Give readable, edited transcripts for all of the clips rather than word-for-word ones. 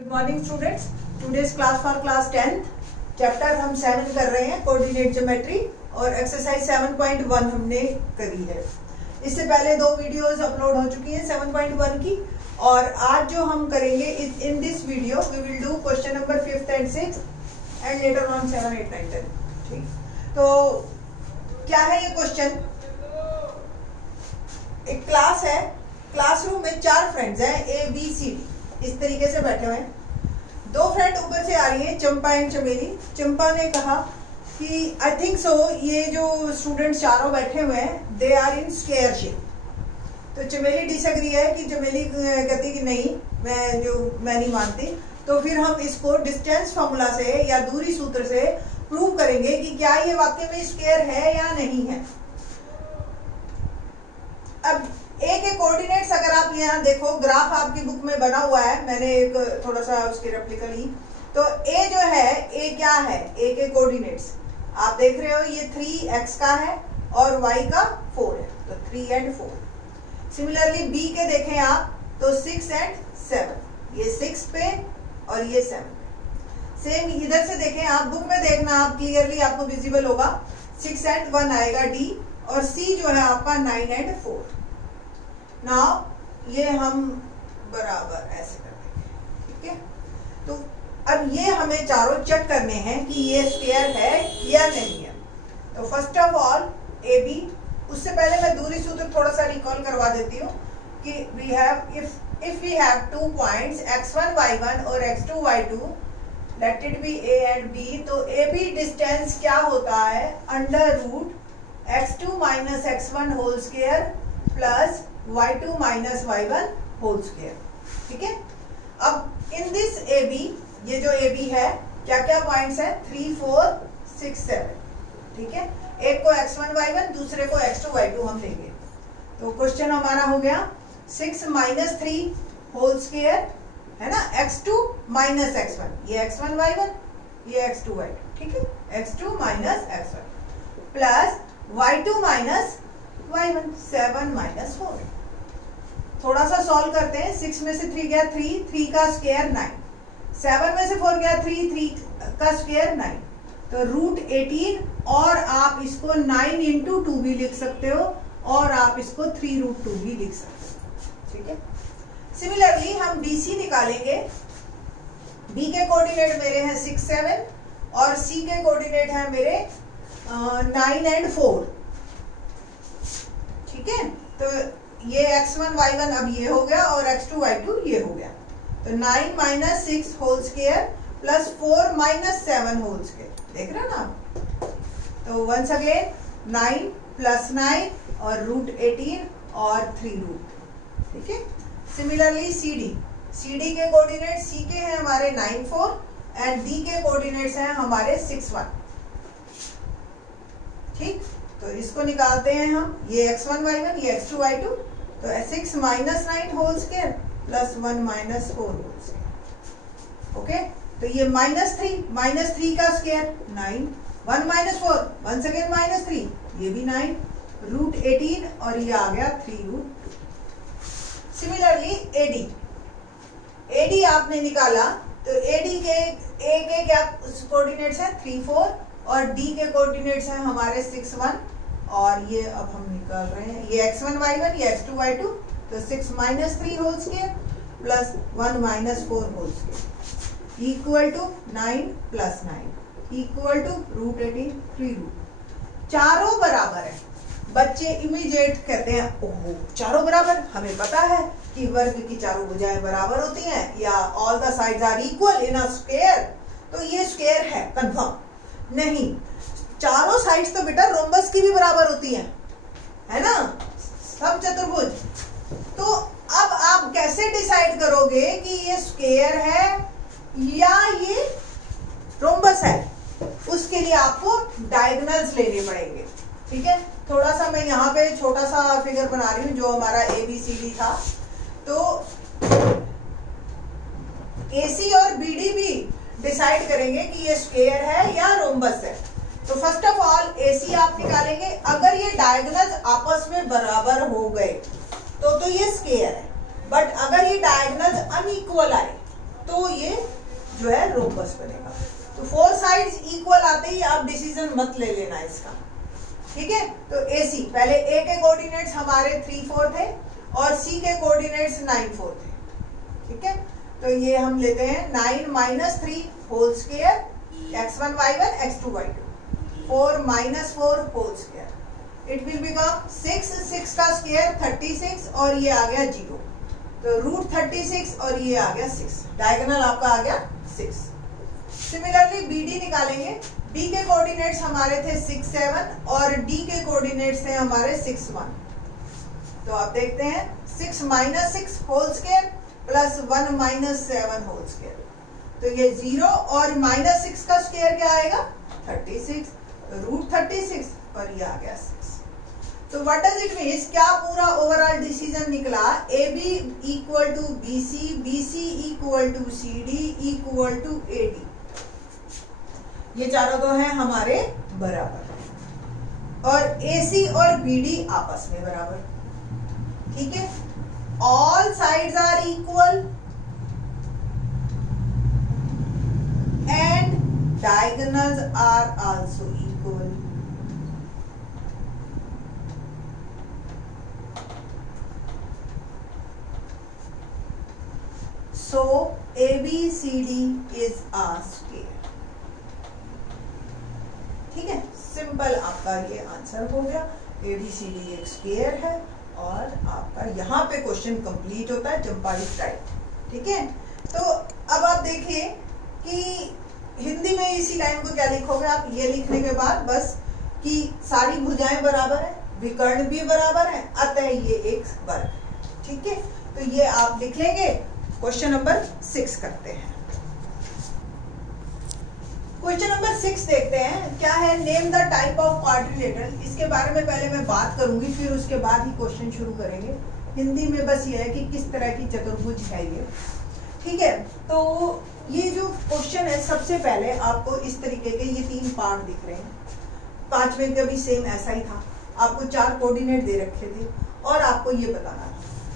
Good morning students, today's class for class 10th chapter हम 7 कर रहे हैं कोऑर्डिनेट ज्योमेट्री और एक्सरसाइज 7.1 हमने करी है। इससे पहले 2 वीडियोस अपलोड हो चुकी हैं 7.1 की, और आज जो हम करेंगे in this video we will do question number 5th and 6th and later on 7, 8, 9, 10। ठीक, तो क्या है ये क्वेश्चन? एक क्लास है, क्लासरूम में 4 फ्रेंड्स हैं A B C D, इस तरीके से बैठे हुए हैं। 2 फ्रेंड ऊपर से आ रही हैं, चंपा एंड चमेली। चंपा ने कहा कि आई थिंक सो ये जो स्टूडेंट्स चारों बैठे हुए हैं they are in square shape. तो चमेली डिसएग्री है कि चमेली कहती कि नहीं, मैं नहीं मानती। तो फिर हम इसको डिस्टेंस फॉर्मूला से या दूरी सूत्र से प्रूव करेंगे कि क्या ये वाकई में स्क्वायर है या नहीं है। अब ए के कोऑर्डिनेट्स अगर आप यहाँ देखो, ग्राफ आपकी बुक में बना हुआ है, मैंने एक थोड़ा सा उसकी रेप्लिका ली। तो ए जो है, ए क्या है? ए के कोऑर्डिनेट्स आप देख रहे हो, ये 3x का है और y का 4 है, तो 3 and 4। सिमिलरली बी के देखें आप तो 6 and 7, ये 6 पे और ये 7 पे। सेम इधर से देखें आप, बुक में देखना आप क्लियरली, आपको विजिबल होगा। 6 and 1 आएगा डी, और सी जो है आपका 9 and 4। नाउ ये हम बराबर ऐसे कर देंगे, ठीक है। तो अब ये हमें चारों चेक करने हैं कि ये स्क्वायर है या नहीं है। तो first of all A B, उससे पहले मैं दूरी सूत्र थोड़ा सा रिकॉल करवा देती हूँ कि we have if we have 2 points x1 y1 और x2 y2, let it be A and B. तो ए बी डिस्टेंस क्या होता है? Under root x2 minus x1 whole square plus y2 minus y1 whole square, ठीक है। अब in this A B, ये जो ए बी है, क्या क्या पॉइंट्स हैं? 3, 4, 6, 7, ठीक है। एक को x1 y1, दूसरे को x2 y2 हम लेंगे। तो क्वेश्चन हमारा हो गया 6 माइनस 3 होल स्क्वायर, है ना, x2 माइनस x1, ये x1 y1, ये x2 y2, ठीक है। x2 minus x1 plus y2 minus y1, 7 minus 4। थोड़ा सा सॉल्व करते हैं। 6 में से 3 गया 3, 3 का स्क्वायर 9, 7 में से 4 गया 3, 3 का स्क्वायर 9, तो रूट 18। और आप इसको 9 इंटू 2 भी लिख सकते हो, और आप इसको 3 रूट 2 भी लिख सकते हो, ठीक है। सिमिलरली हम BC निकालेंगे। B के कोऑर्डिनेट मेरे हैं 6, 7, और C के कोऑर्डिनेट है मेरे 9 and 4, ठीक है। तो ये x1 y1 अब ये हो गया, और x2 y2 ये हो गया। तो 9 minus 6 whole square plus 4 minus 7 whole square, देख रहे हो ना। तो वंस अगेन 9 प्लस 9 और रूट 18 और 3 रूट, ठीक है। सिमिलरली CD के कोऑर्डिनेट C के हैं हमारे 9, 4 एंड D के कोऑर्डिनेट्स हैं हमारे 6, 1, ठीक। तो इसको निकालते हैं हम, ये x1 y1, ये x2 y2। तो 6 minus 9 whole square plus 1 minus 4 whole square, okay. तो ये माइनस 3 का square 9, 1 minus 4, once again minus 3, ये भी 9, रूट 18, और ये आ गया 3 रूट। सिमिलरली AD आपने निकाला, तो AD के A के क्या कोऑर्डिनेट्स हैं? 3, 4, और D के कोऑर्डिनेट्स हैं हमारे 6, 1, और ये अब हम निकाल रहे हैं, ये x1 y1, ये x2 y2। तो 6 minus 3 whole square plus 1 minus 4 whole square equal to 9 plus 9 equal to root 18, 3 root. चारों बराबर है। बच्चे इमीडिएट कहते हैं, ओहो चारों बराबर, हमें पता है कि वर्ग की चारों भुजाएं बराबर होती हैं, या all the sides are equal in a square. तो ये स्क्वायर है कंफर्म नहीं। चारों साइड्स तो बेटा रोम्बस की भी बराबर होती हैं, है ना, सब चतुर्भुज। तो अब आप कैसे डिसाइड करोगे कि ये स्क्वायर है या ये रोम्बस है? उसके लिए आपको डायगोनल्स लेने पड़ेंगे, ठीक है। थोड़ा सा मैं यहाँ पे छोटा सा फिगर बना रही हूँ, जो हमारा ABCD था। तो AC और BD भी डिसाइड करेंगे कि ये स्क्वायर है या रोम्बस है। तो फर्स्ट ऑफ ऑल AC आप निकालेंगे। अगर ये डायगोनल्स आपस में बराबर हो गए तो ये स्क्वायर है, बट अगर ये डायगोनल्स अनइक्वल आए तो ये जो है रोम्बस बनेगा। तो 4 साइड्स इक्वल आते ही आप डिसीजन मत ले लेना इसका, ठीक है। तो AC पहले A के कोऑर्डिनेट्स हमारे 3, 4 थे और C के कोऑर्डिनेट्स 9, 4 थे, ठीक है। तो ये हम लेते हैं 9 - 3 whole square x1 y1 x2 y2 4 - 4 whole square it will become 6 का स्क्वायर 36 और ये आ गया 0, तो √36 और ये आ गया 6, डायगोनल आपका आ गया 6। सिमिलरली BD निकालेंगे। B के कोऑर्डिनेट्स हमारे थे 6, 7 और D के कोऑर्डिनेट्स थे हमारे 6, 1। तो आप देखते हैं 6 - 6 whole square plus 1 - 7 whole square, तो ये 0 और -6 का स्क्वायर क्या आएगा 36, √36 और ये आ गया 6। तो व्हाट डज इट मीन्स, क्या पूरा ओवरऑल डिसीजन निकला AB equal to BC, BC equal to CD equal to AD। ये चारों तो हैं हमारे बराबर और AC और BD आपस में बराबर, ठीक है। All sides are equal and diagonals are also equal. So ABCD is a square, ठीक है। सिंपल आपका ये आंसर हो गया, ABCD एक स्क्वायर है और आपका यहाँ पे क्वेश्चन कंप्लीट होता है चंपाई टाइप, ठीक है। तो अब आप देखिए कि हिंदी में इसी लाइन को क्या लिखोगे आप, ये लिखने के बाद बस कि सारी भुजाएं बराबर है, विकर्ण भी बराबर है, अतः ये एक वर्ग, ठीक है। तो ये आप लिख लेंगे। क्वेश्चन नंबर 6 करते हैं। क्वेश्चन नंबर 6 देखते हैं क्या है, name the type of quadrilateral. इसके बारे में पहले मैं बात करूंगी, फिर उसके बाद ही क्वेश्चन शुरू करेंगे। हिंदी में बस ये है कि किस तरह की चतुर्भुज है ये, ठीक है। तो ये जो क्वेश्चन है, सबसे पहले आपको इस तरीके के ये 3 पार्ट दिख रहे हैं। 5वें का भी सेम ऐसा ही था, आपको 4 कोऑर्डिनेट दे रखे थे और आपको ये बताना था।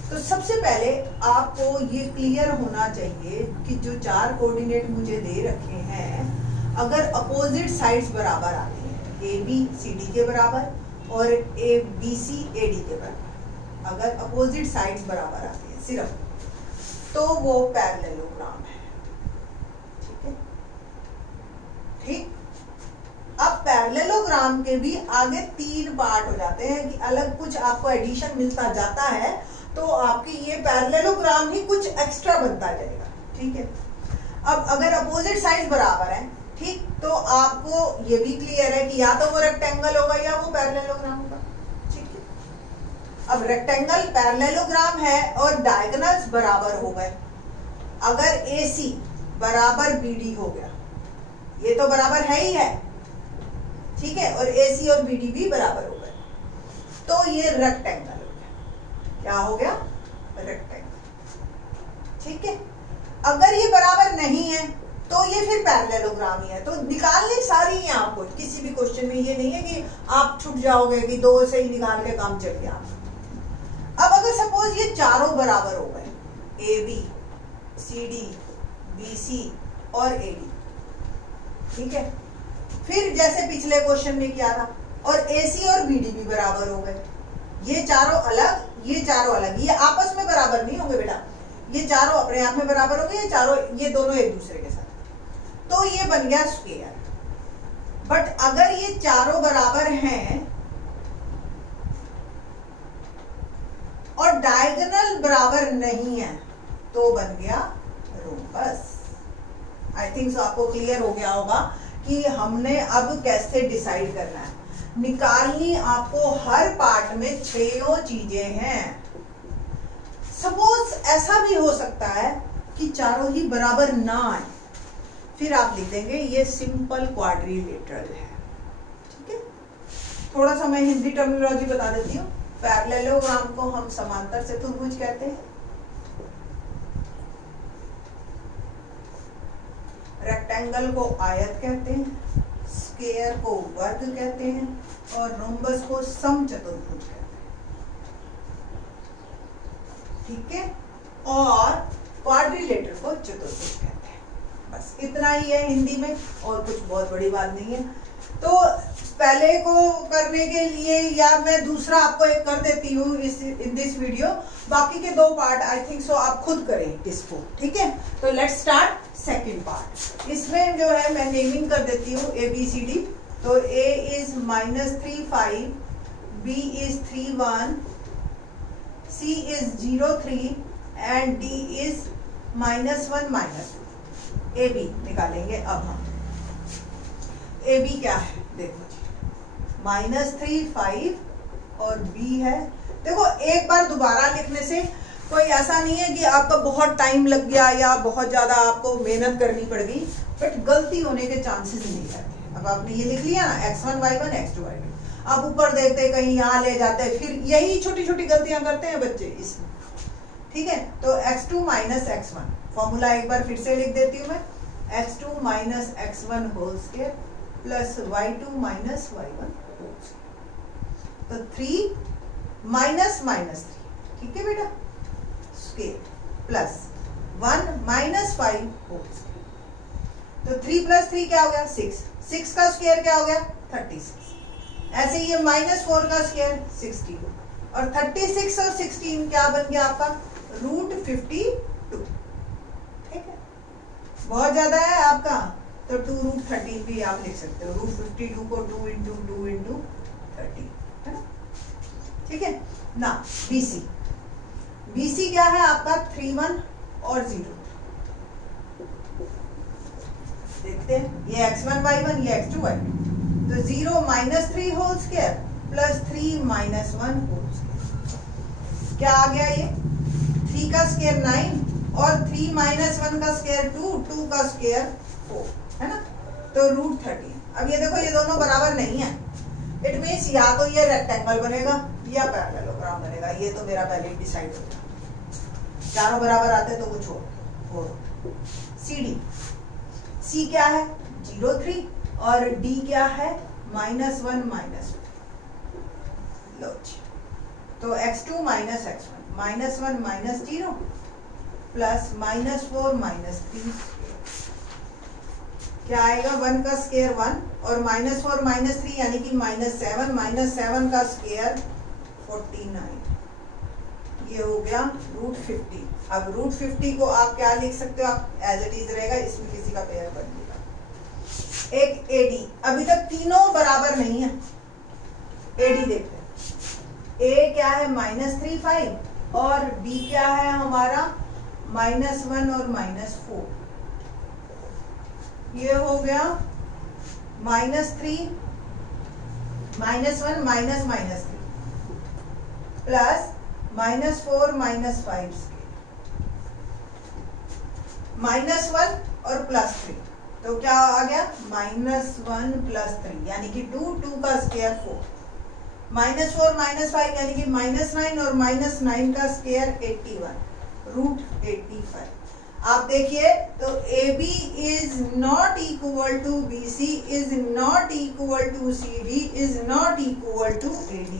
तो सबसे पहले आपको ये क्लियर होना चाहिए कि जो 4 कोऑर्डिनेट मुझे दे रखे हैं, अगर अपोजिट साइड्स बराबर आती हैं, AB CD के बराबर और ABC AD के बराबर, अगर अपोजिट साइड्स बराबर आती हैं सिर्फ, तो वो पैरेललोग्राम है, ठीक है। ठीक। अब पैरेललोग्राम के भी आगे 3 पार्ट हो जाते हैं कि अलग कुछ आपको एडिशन मिलता जाता है, तो आपकी ये पैरेललोग्राम ही कुछ एक्स्ट्रा बनता जाएगा, ठीक है। अब अगर अपोजिट साइड बराबर है, ठीक, तो आपको ये भी क्लियर है कि या तो वो रेक्टेंगल होगा या वो पैरेललोग्राम होगा, ठीक है। अब रेक्टेंगल पैरेललोग्राम है और डायगोनल्स बराबर हो गए। अगर AC बराबर BD हो गया, ये तो बराबर है ही है, ठीक है, और AC और BD भी बराबर हो गए, तो ये रेक्टेंगल हो गया। क्या हो गया? रेक्टेंगल, ठीक है। अगर ये बराबर नहीं है तो ये फिर पैरेललोग्राम ही है। तो निकालनी सारी है आपको, किसी भी क्वेश्चन में ये नहीं है कि आप छूट जाओगे कि 2 से ही निकाल के काम चल गया। अब अगर सपोज ये चारों बराबर हो गए, AB CD BC और AD, ठीक है, फिर जैसे पिछले क्वेश्चन में किया था, और AC और BD भी बराबर हो गए, ये चारों अलग, ये चारों अलग, ये आपस में बराबर नहीं होंगे बेटा, ये चारों अपने आप में बराबर हो गए, ये चारों, ये दोनों एक दूसरे के साथ, तो ये बन गया स्क्वायर। बट अगर ये चारों बराबर हैं और डायगोनल बराबर नहीं है, तो बन गया रोम्बस। आई थिंक सो आपको क्लियर हो गया होगा कि हमने अब कैसे डिसाइड करना है। निकालनी आपको हर पार्ट में 6 चीजें हैं। सपोज ऐसा भी हो सकता है कि चारों ही बराबर ना आए, फिर आप लिख देंगे ये सिंपल क्वाड्रिलेटरल है, ठीक है। थोड़ा सा मैं हिंदी टर्मिनोलॉजी बता देती हूँ। पैरेललोग्राम को हम समांतर चतुर्भुज कहते हैं, रेक्टेंगल को आयत कहते हैं, स्क्वायर को वर्ग कहते हैं और रोम्बस को समचतुर्भुज कहते हैं, ठीक है, और क्वाड्रिलेटरल को चतुर्भुज कहते हैं। बस इतना ही है हिंदी में, और कुछ बहुत बड़ी बात नहीं है। तो पहले को करने के लिए या मैं दूसरा आपको एक कर देती हूँ इन दिस वीडियो, बाकी के 2 पार्ट आई थिंक सो आप खुद करें इसको, ठीक है। तो लेट्स स्टार्ट सेकंड पार्ट। इसमें जो है मैं नेमिंग कर देती हूँ ABCD। तो A is -3 5, B is 3 1, C is 0 3 and D is -1 -2। AB निकालेंगे अब हम। AB क्या है देखो जी, -3 5 और B है। देखो एक बार दोबारा लिखने से कोई ऐसा नहीं है कि आपका बहुत टाइम लग गया या बहुत ज्यादा आपको मेहनत करनी पड़ गई, बट गलती होने के चांसेस नहीं रहते। अब आपने ये लिख लिया ना x1 y1 x2 y2, अब ऊपर देखते कहीं यहाँ ले जाते, फिर यही छोटी छोटी गलतियां करते हैं बच्चे इसमें, ठीक है। तो x2 - x1 फॉर्मूला एक बार फिर से लिख देती हूँ मैं, x2 - x1 whole square plus y2 - y1 whole square. तो 3 माइनस -3, ठीक है बेटा, स्क्वायर प्लस 1 - 5 होल स्क्वायर। तो 3 + 3 क्या हो गया 6, 6 का स्क्वायर क्या हो गया 36। ऐसे ही ये -4 का स्क्वायर 16, और 36 और 16 क्या बन गया आपका √52, ठीक है। बहुत ज्यादा है आपका, तो 2√13 भी आप लिख सकते हो। √52 को 2 × 2 × 13 है ना, ठीक है ना। BC क्या है आपका 3 1 और 0। देखते हैं ये x1 y1 ये x2 y2। तो 0 - 3 whole square plus 3 - 1 whole square क्या आ गया, ये 3 का स्क्वायर 9 और 3 - 1 का स्क्वायर 2, 2 का स्क्वायर 4 है ना। तो √13। अब ये देखो ये दोनों बराबर नहीं है, इट मीन्स या तो ये रेक्टेंगल बनेगा या पैरेललोग्राम बनेगा। ये तो मेरा पहले ही डिसाइड होगा, चारों बराबर आते तो कुछ और। CD C क्या है 0 3 और D क्या है -1 -2। लो जी, तो x2 - x1 -1 - 0 प्लस -4 - 3 क्या आएगा, 1 का स्क्वायर 1 और -4 - 3 यानी कि -7, -7 का स्क्वायर 49, ये हो गया √50। अब √50 को आप क्या लिख सकते हो, आप एज इट इज रहेगा, इसमें किसी का पेयर बन जाएगा। एक AD, अभी तक तीनों बराबर नहीं है। AD देखते हैं, A क्या है -3 5 और B क्या है हमारा -1 और -4। ये हो गया -3 -1 -3 प्लस -4 -5 -1 और +3, तो क्या आ गया -1 + 3 यानी कि 2, 2 का स्क्वायर 4, -4 -5 यानी कि -9 और -9 का स्क्वायर 81, √85। आप देखिए तो AB is not equal to BC is not equal to CD is not equal to AD।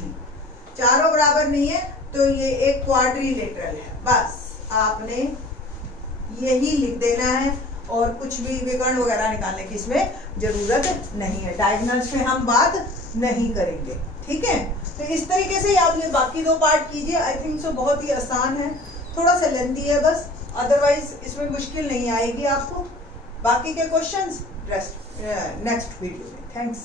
चारों बराबर नहीं है, तो ये एक क्वाड्रिलेटरल है। बस आपने यही लिख देना है और कुछ भी विकर्ण वगैरह निकालने की इसमें जरूरत नहीं है। डायगोनल्स पे हम बात नहीं करेंगे, ठीक है। तो इस तरीके से आप ये बाकी 2 पार्ट कीजिए। आई थिंक सो बहुत ही आसान है, थोड़ा सा लेंथी है बस, अदरवाइज इसमें मुश्किल नहीं आएगी आपको। बाकी के क्वेश्चंस नेक्स्ट वीडियो में। थैंक्स।